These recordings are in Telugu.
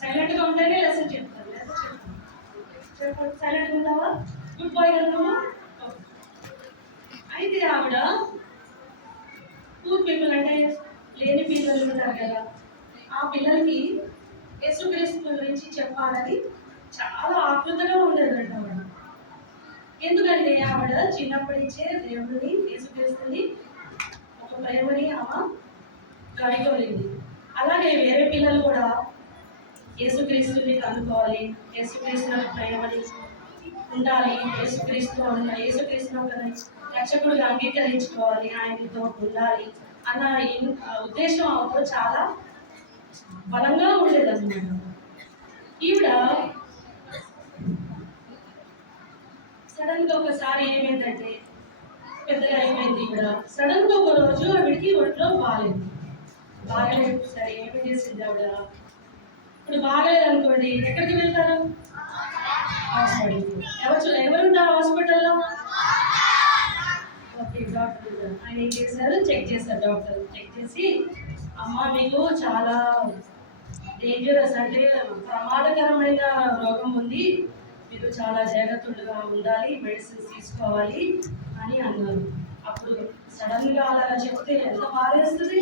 సైలెంట్గా ఉంటేనే లెసన్ చెప్తాను. చెప్పండి, సైలెంట్గా ఉంటావా? గుడ్ బాయ్ కదా. అయితే ఆవిడ పూర్ పీపుల్ అంటే లేని పిల్లలు ఉంటారు కదా, ఆ పిల్లలకి యేసుక్రీస్తు గురించి చెప్పాలని చాలా ఆకృతగా ఉండేదంట ఆవిడ. ఎందుకంటే ఆవిడ చిన్నప్పటి నుంచే దేవుడిని యేసుక్రీస్తుని ఒక ప్రేమని ఆమె కనుగొనింది. అలాగే వేరే పిల్లలు కూడా యేసుక్రీస్తుని కనుక్కోవాలి, యేసుక్రీస్తు ప్రేమని ఉండాలి, యేసుక్రీస్తుని ఒక రక్షకుడిగా అంగీకరించుకోవాలి, ఆయనతో ఉండాలి అన్న ఉద్దేశం ఆమెతో చాలా బలంగా ఉండేదన్నమాట. ఈవిడ సడన్ గా ఒకసారి ఏమైందంటే, పెద్దగా అయిపోయింది ఈవిడ. సడన్ గా ఒక రోజు ఆవిడికి ఒంట్లో బాగలేదు. సరే ఏమి చేసింది ఆవిడ? ఇప్పుడు బాగలేదు అనుకోండి, ఎక్కడికి వెళ్తారు? హాస్పిటల్. ఎవరుంటారు హాస్పిటల్లో? Okay, doctor. ఆయన ఏం చేశారు? చెక్ చేశారు. డాక్టర్ చెక్ చేసి, అమ్మ మీకు చాలా డేంజరస్ అంటే ప్రమాదకరమైన రోగం ఉంది, మీరు చాలా జాగ్రత్తగా ఉండాలి, మెడిసిన్స్ తీసుకోవాలి అని అన్నారు. అప్పుడు సడన్ గా అలా చెప్తే ఎంత బాధేస్తుంది?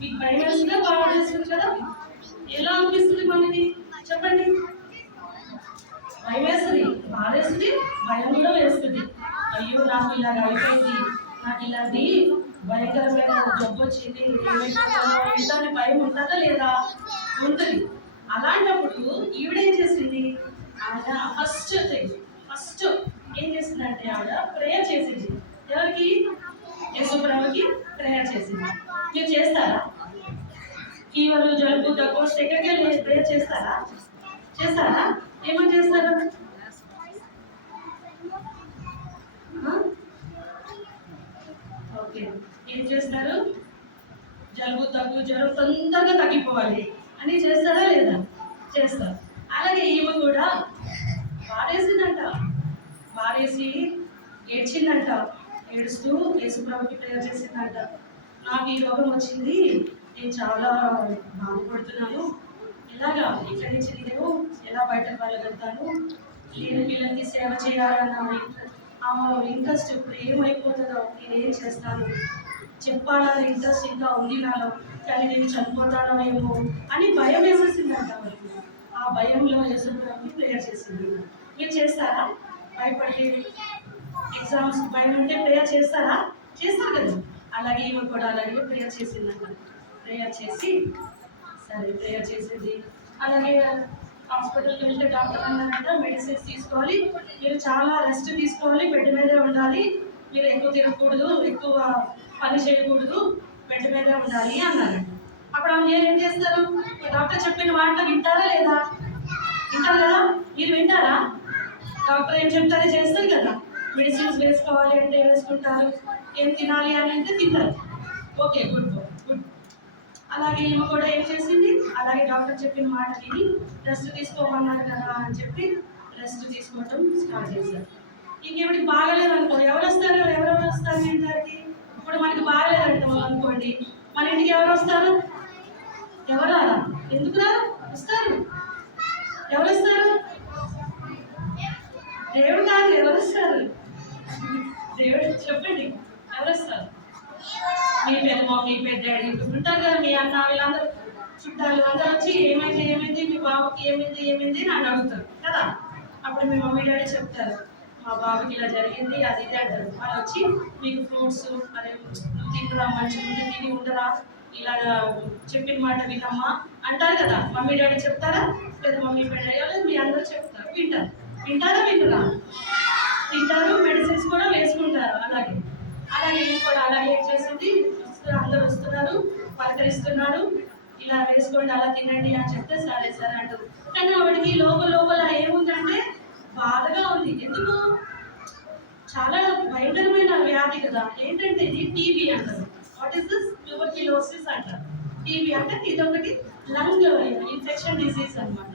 మీకు భయం వేస్తుందా? బాగా వేస్తుంది కదా? ఎలా అనిపిస్తుంది మనకి? చెప్పండి. భయం వేస్తుంది, బాధేస్తుంది, భయం కూడా వేస్తుంది. అయ్యో నాకు ఇలాగ అయిపోయింది, నాకు ఇలాంటి భయంకరమైన జబ్బు వచ్చింది, ఏమైపోతుందో భయం ఉంటుందా లేదా? ఉంటుంది. అలాంటప్పుడు ఈవిడేం చేసింది? ఆవిడ ఫస్ట్ ఏం చేసిందంటే ఆవిడ ప్రేయర్ చేసింది. ఎవరికి? యేసుప్రభుకి ప్రేయర్ చేసింది. మీరు చేస్తారా? ఫీవర్, జలుబు, దగ్గు వస్తే ఎక్కడికి వెళ్ళి ప్రేయర్ చేస్తారా? ఏమని చేస్తారు? ఓకే, ఏం చేస్తారు? జలుబు, దగ్గు, జ్వరం తొందరగా తగ్గిపోవాలి అని చేస్తారా లేదా? చేస్తారు. అలాగే ఈమె కూడా బాధేసిందంట, బాధేసి ఏడ్చిందంట. ఏడుస్తూ యేసుప్రభుకి ప్రేయర్ చేసిందంట. నాకు ఈ రోగం వచ్చింది, నేను చాలా బాధపడుతున్నాను, ఎలాగా ఇక్కడి నుంచి నేను ఎలా బయటకు వెళ్ళగలుగుతాను, లేని పిల్లలకి సేవ చేయాలన్న ఇంట్రెస్ట్ ఇప్పుడు ఏమైపోతుందో, నేనేం చేస్తాను, చెప్పాలన్న ఇంట్రెస్ట్ ఇంకా ఉంది నాలో, కానీ నేను చనిపోతానో ఏమో అని భయం వేసేసిందంట. ఆ భయంలో యేసుప్రభుకి ప్రేయర్ చేసింది. మీరు చేస్తారా? భయపడి ఎగ్జామ్స్ భయం ఉంటే ప్రేయర్ చేస్తారా? చేస్తారు కదా. అలాగే ఈమె కూడా అలాగే ప్రేయర్ చేసిందంట. ప్రేయర్ చేసి సరే ప్రేయర్ చేసేది. అలాగే హాస్పిటల్కి వెళ్తే డాక్టర్ అన్నారంట, మెడిసిన్స్ తీసుకోవాలి, మీరు చాలా రెస్ట్ తీసుకోవాలి, బెడ్ మీదే ఉండాలి, మీరు ఎక్కువ తిరగకూడదు, ఎక్కువ పని చేయకూడదు, బెడ్ మీదే ఉండాలి అన్నారంట. అప్పుడు ఆమె ఏం చేస్తారు? డాక్టర్ చెప్పిన మాట వింటారా లేదా? వింటారు కదా. మీరు వింటారా? డాక్టర్ ఏం చెప్తారో చేస్తారు కదా. మెడిసిన్స్ వేసుకోవాలి అంటే వేసుకుంటారు, ఏం తినాలి అని అంటే తింటారు. Okay, good. అలాగే ఈమె కూడా ఏం చేసింది? అలాగే డాక్టర్ చెప్పిన మాట విని రెస్ట్ తీసుకోమన్నారు కదా అని చెప్పి రెస్ట్ తీసుకోవటం స్టార్ట్ చేశారు. ఇంకెవరికి బాగలేదు అనుకో, ఎవరెవరు వస్తారు మీ ఇంటికి? ఇప్పుడు మనకి బాగలేదంట అనుకోండి, మన ఇంటికి ఎవరు వస్తారు? ఎవరు రారా? ఎందుకు రారు? వస్తారు. ఎవరు వస్తారు? దేవుడు కాదు, ఎవరు వస్తారు? దేవుడు చెప్పండి, ఎవరు వస్తారు? మీ పెద్ద మమ్మీ, పెద్ద డాడీ ఉంటారు కదా, మీ అన్న, వీళ్ళందరూ చుట్టాలు అందరూ వచ్చి ఏమైంది మీ బాబుకి ఏమైంది అని అడుగుతారు కదా. అప్పుడు మీ మమ్మీ డాడీ చెప్తారు, మా బాబుకి ఇలా జరిగింది అది ఇది అంటారు. వాళ్ళు వచ్చి మీకు ఫ్రూట్స్, అదే నువ్వు తింటురా, మంచిగా ఉంటే తిని ఉండరా, ఇలాగా చెప్పిన మాట వినమ్మా అంటారు కదా. మమ్మీ డాడీ చెప్తారా? పెద్ద మమ్మీ, పెద్ద డాడీ మీ అందరూ చెప్తారు, వింటారా? తింటారు, మెడిసిన్స్ కూడా వేసుకుంటారు. అలాగే కూడా అలాగే ఏం చేసింది? అందరూ వస్తున్నారు, పలకరిస్తున్నారు, ఇలా వేసుకోండి, అలా తినండి అని చెప్తే సరే అంటారు. కానీ ఆవిడకి లోపల ఏముందంటే బాధగా ఉంది. ఎందుకు? చాలా భయంకరమైన వ్యాధి కదా. ఏంటంటే ఇది టీబీ అంటారు. What is this? ట్యూబర్క్యులోసిస్ అంటారు. టీబీ అంటే ఇదొకటి లంగ్ ఇన్ఫెక్షన్ డిసీజ్ అనమాట.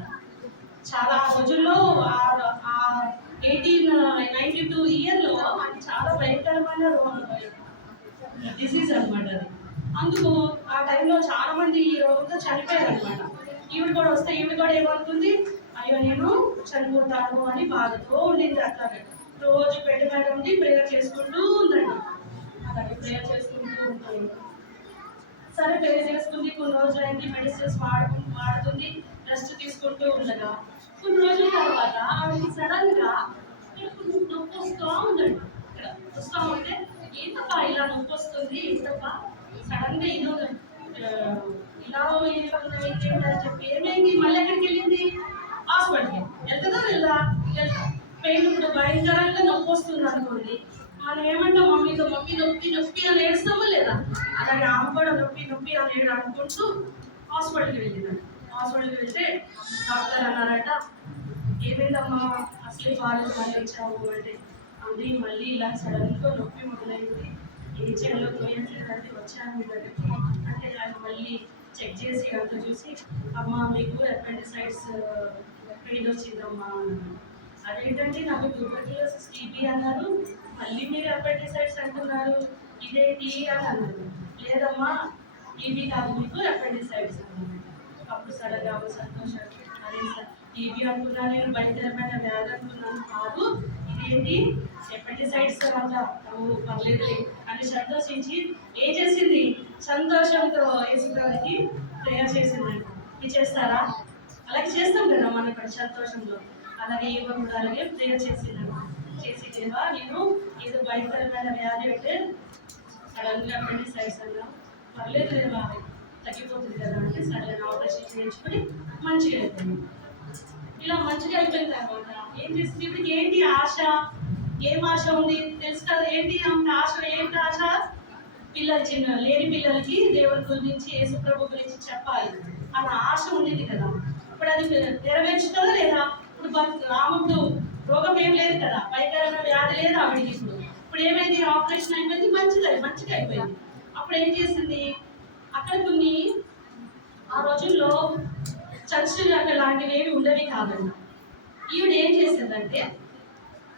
చాలా రోజుల్లో 1892 ఇయర్లో అది చాలా భయంకరమైన డిసీజ్ అనమాట అది. అందుకు ఆ టైంలో చాలా మంది ఈ రోగంతో చనిపోయారు అనమాట. ఈవిడ కూడా వస్తే ఈవిడ కూడా ఏమవుతుంది, అయ్యో నేను చనిపోతాను అని బాధతో ఉండింది. అట్లాగే రోజు బెడ్ మీద ఉండి ప్రేయర్ చేసుకుంటూ ఉందండి. అలాగే ప్రేయర్ చేసుకుంటూ ఉంటుంది. సరే ప్రేయర్ చేసుకుంది, కొన్ని రోజులు అయింది, మెడిసిన్స్ వాడుతుంది, రెస్ట్ తీసుకుంటూ ఉండగా కొన్ని రోజుల తర్వాత ఆవిడకి సడన్ గా నొప్పి వస్తూ ఉందండి. ఇక్కడ వస్తూ ఉంటే ఏంటబ్బా ఇలా నొప్పి వస్తుంది, ఏంటబ్బా సడన్ గా ఏదో ఇలా ఏంటని చెప్పి ఏమైంది, మళ్ళీ ఎక్కడికి వెళ్ళింది, హాస్పిటల్కి వెళ్తుందా వెళ్దా, వెళ్తా పెయిన్ ఇప్పుడు భయంకరంగా నొప్పి వస్తుంది అనుకోండి, మనం ఏమంటాం మమ్మీతో, మమ్మీ నొప్పి నొప్పి అని ఏడుస్తామా లేదా, అలాగే ఆమె కూడా నొప్పి నొప్పి అని అనుకుంటూ హాస్పిటల్కి వెళ్ళిందండి. హాస్పిటల్కి వెళ్తే డాక్టర్ అన్నారట, ఏమైందమ్మా అసలే బాగాలేదు మళ్ళీ వచ్చావు అంటే, అది మళ్ళీ ఇలా సడన్గా నొప్పి మొదలైంది, ఏం చేయాలో తెలియట్లేదంటే వచ్చాను మీ దగ్గరికి అంటే ఆయన మళ్ళీ చెక్ చేసి అంతా చూసి, అమ్మ మీకు అపెండిసైడ్స్ పెయిన్ వచ్చిందమ్మా అన్నారు. అదేంటంటే నాకు ట్యూబర్క్యులోసిస్ టీబీ అన్నారు, మళ్ళీ మీరు అపెండిసైడ్స్ అంటున్నారు, ఇదేంటి అని అన్నారు. లేదమ్మా టీబీ కాదు మీకు అపెండిసైడ్స్ అన్నారు. అప్పుడు సడన్గా సంతోషం, అదే సార్ టీబీ అనుకున్నా, నేను భయంకరమైన వ్యాధి అనుకున్నాను కాదు, ఇదేంటి ఎపెండిసైడ్స్ వల్ల పర్లేదులే అని సంతోషించి ఏం చేసింది, సంతోషంతో యేసుగారికి ప్రేయర్ చేసిందండి. ఇది చేస్తారా, అలాగే చేస్తాం కదా మనం ఇక్కడ సంతోషంలో, అలాగే ఏమో కూడా అలాగే ప్రేయర్ చేసిందండి. చేసి దేవా నేను ఏదో భయంకరమైన వ్యాధి అంటే సడన్గా అపెండిసైడ్స్ అన్నా పర్లేదు లేదా తగ్గిపోతుంది కదా అంటే సరే ఆపరేషన్ చేయించుకొని మంచిగా అయిపోయింది. ఇలా మంచిగా అయిపోయిన తర్వాత ఏం చేసింది, ఇప్పటికి ఏంటి ఆశ, ఏం ఆశ ఉంది తెలుసు కదా, ఏంటి ఆమె ఆశ, ఏంటి ఆశ, పిల్లలు చిన్న లేని పిల్లలకి దేవుని గురించి యేసు ప్రభు గురించి చెప్పాలి అన్న ఆశ ఉండేది కదా. ఇప్పుడు అది నెరవేర్చుతుందా లేదా, ఇప్పుడు ఆమెప్పుడు రోగం ఏం లేదు కదా, భయంకరమైన వ్యాధి లేదు ఆవిడికి. ఇప్పుడు ఏమైంది, ఆపరేషన్ అయిపోయింది, మంచిగా అయిపోయింది. అప్పుడు ఏం చేసింది, అక్కడ కొన్ని ఆ రోజుల్లో చర్చిలు అక్కడ లాంటివి ఏమి ఉండేవి కాదండి. ఈవిడ ఏం చేసిందంటే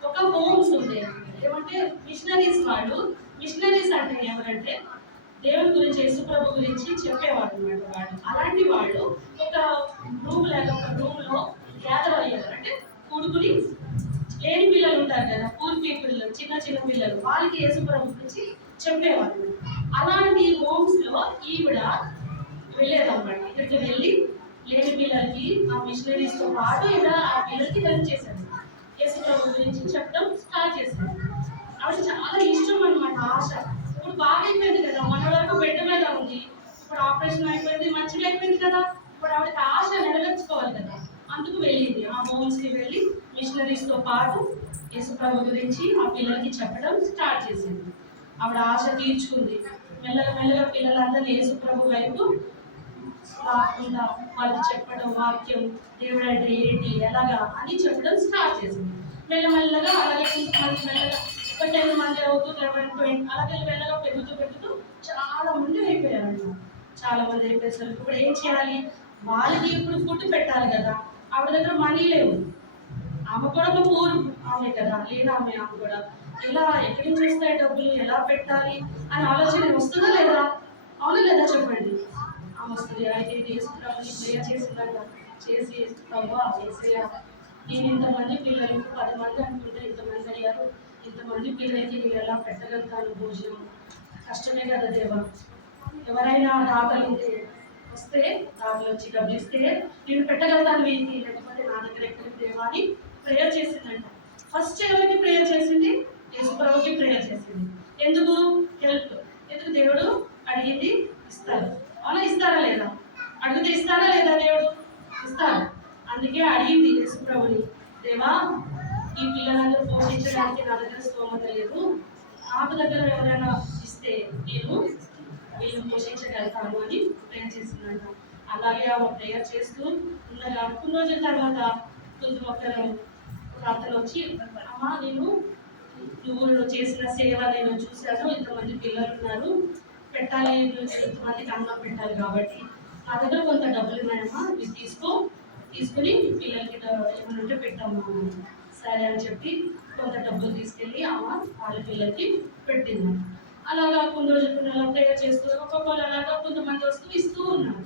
ఒక హోమ్స్ ఉండేవి, ఏమంటే మిషనరీస్ వాళ్ళు, మిషనరీస్ అంటే ఎవరంటే దేవుని గురించి యేసుప్రభు గురించి చెప్పేవాడు అనమాట వాళ్ళు. అలాంటి వాళ్ళు ఒక రూమ్ లేదా ఒక రూమ్లో గ్యాదర్ అయ్యారు, అంటే కూడుకుని లేని పిల్లలు ఉంటారు కదా, పూర్ పీపుల్ చిన్న చిన్న పిల్లలు, వాళ్ళకి యేసుప్రభు గురించి చెప్పేవాళ్ళు. అలాంటి హోమ్స్లో ఈవిడ వెళ్ళేదన్నమాట. ఇక్కడికి వెళ్ళి లేని పిల్లలకి ఆ మిషనరీస్తో పాటు ఇలా ఆ పిల్లలకి హెల్ప్ చేశాడు, యేసుప్రభు గురించి చెప్పడం స్టార్ట్ చేశాడు. ఆవిడ చాలా ఇష్టం అనమాట, ఆశ. ఇప్పుడు బాగా అయిపోయింది కదా, మన వరకు బెడ్ మీద ఉంది, ఇప్పుడు ఆపరేషన్ అయిపోయింది, మంచిగా అయిపోయింది కదా, ఇప్పుడు ఆవిడకి ఆశ నెరవేర్చుకోవాలి కదా, అందుకు వెళ్ళింది. ఆ హోమ్స్కి వెళ్ళి మిషనరీస్తో పాటు యేసుప్రభు గురించి ఆ పిల్లలకి చెప్పడం స్టార్ట్ చేసింది. ఆవిడ ఆశ తీర్చుకుంది. మెల్లగా మెల్లగా పిల్లలందరినీ యేసుప్రభు వైపు రాకుండా వాళ్ళకి చెప్పడం, వాక్యం దేవుడు అంటే ఏంటి ఎలాగా అని చెప్పడం స్టార్ట్ చేసింది. మెల్లమెల్లగా అలాగే కొంతమంది మెల్లగా ఒక 10 మంది అవుతూ 11, 20 అలాగే మెల్లగా పెరుగుతూ చాలా మంది అయిపోయారు. చాలా మంది అయిపోయేసరికి ఇప్పుడు ఏం చేయాలి, వాళ్ళకి ఇప్పుడు ఫుడ్ పెట్టాలి కదా, ఆవిడ దగ్గర మనీ లేవు, ఆమె కూడా ఒక పూర్ ఆమె కదా, లేదా ఆమె కూడా ఇలా ఎక్కడి నుంచి వస్తాయి డబ్బులు, ఎలా పెట్టాలి అని ఆలోచన వస్తుందా లేదా, అవునా లేదా చెప్పండి, ఆమె వస్తుంది. అయితే యేసుప్రభుని ప్రేయర్ చేసిందంట, చేసి ప్రభా యేసయ్యా నేను ఇంతమంది పిల్లలు 10 మంది అనుకుంటే ఇంతమంది అయ్యారు, ఇంతమంది పిల్లలకి నేను ఎలా పెట్టగలుగుతాను భోజనం, కష్టమే కదా దేవా, ఎవరైనా దాతలు వస్తే దాతలు వచ్చి డబ్బులు ఇస్తే నేను పెట్టగలుగుతాను వీరికి, లేకపోతే నా దగ్గర ఎక్కడికి దేవా అని ప్రేయర్ చేసిందంట. ఫస్ట్ ఎవరికి ప్రేయర్ చేసింది, యేసుప్రభుకి ప్రేయర్ చేసింది. ఎందుకు, హెల్ప్. ఎందుకు, దేవుడు అడిగింది ఇస్తారు, అవునా, ఇస్తారా లేదా, అడిగితే ఇస్తారా లేదా, దేవుడు ఇస్తారు. అందుకే అడిగింది యేసుప్రభుని, దేవా ఈ పిల్లలందరూ పోషించడానికి నా దగ్గర స్తోమత లేదు, నాకు దగ్గర ఎవరైనా ఇస్తే నేను వీళ్ళు పోషించగలుగుతాను అని ప్రేయర్ చేసిందంట. అలాగే ఆమె ప్రేయర్ చేస్తూ ఉండగా కొన్ని రోజుల తర్వాత ఒకరు ప్రార్థన వచ్చి, అమ్మ నేను నువ్వు చేసిన సేవ నేను చూశాను, ఇంతమంది పిల్లలు ఉన్నారు, పెట్టాలి, ఇంతమందికి అన్నం పెట్టాలి కాబట్టి నా దగ్గర కొంత డబ్బులు ఉన్నాయమ్మా, మీరు తీసుకుని పిల్లలకి ఏమైనా ఉంటే పెట్టమ్మా. సరే అని చెప్పి కొంత డబ్బులు తీసుకెళ్ళి ఆమె వాళ్ళ పిల్లలకి పెట్టింది. అలాగా కొన్ని రోజులు ప్రేయర్ చేస్తూ ఒక్కొక్కరు అలాగా కొంతమంది వస్తూ ఇస్తూ ఉన్నారు.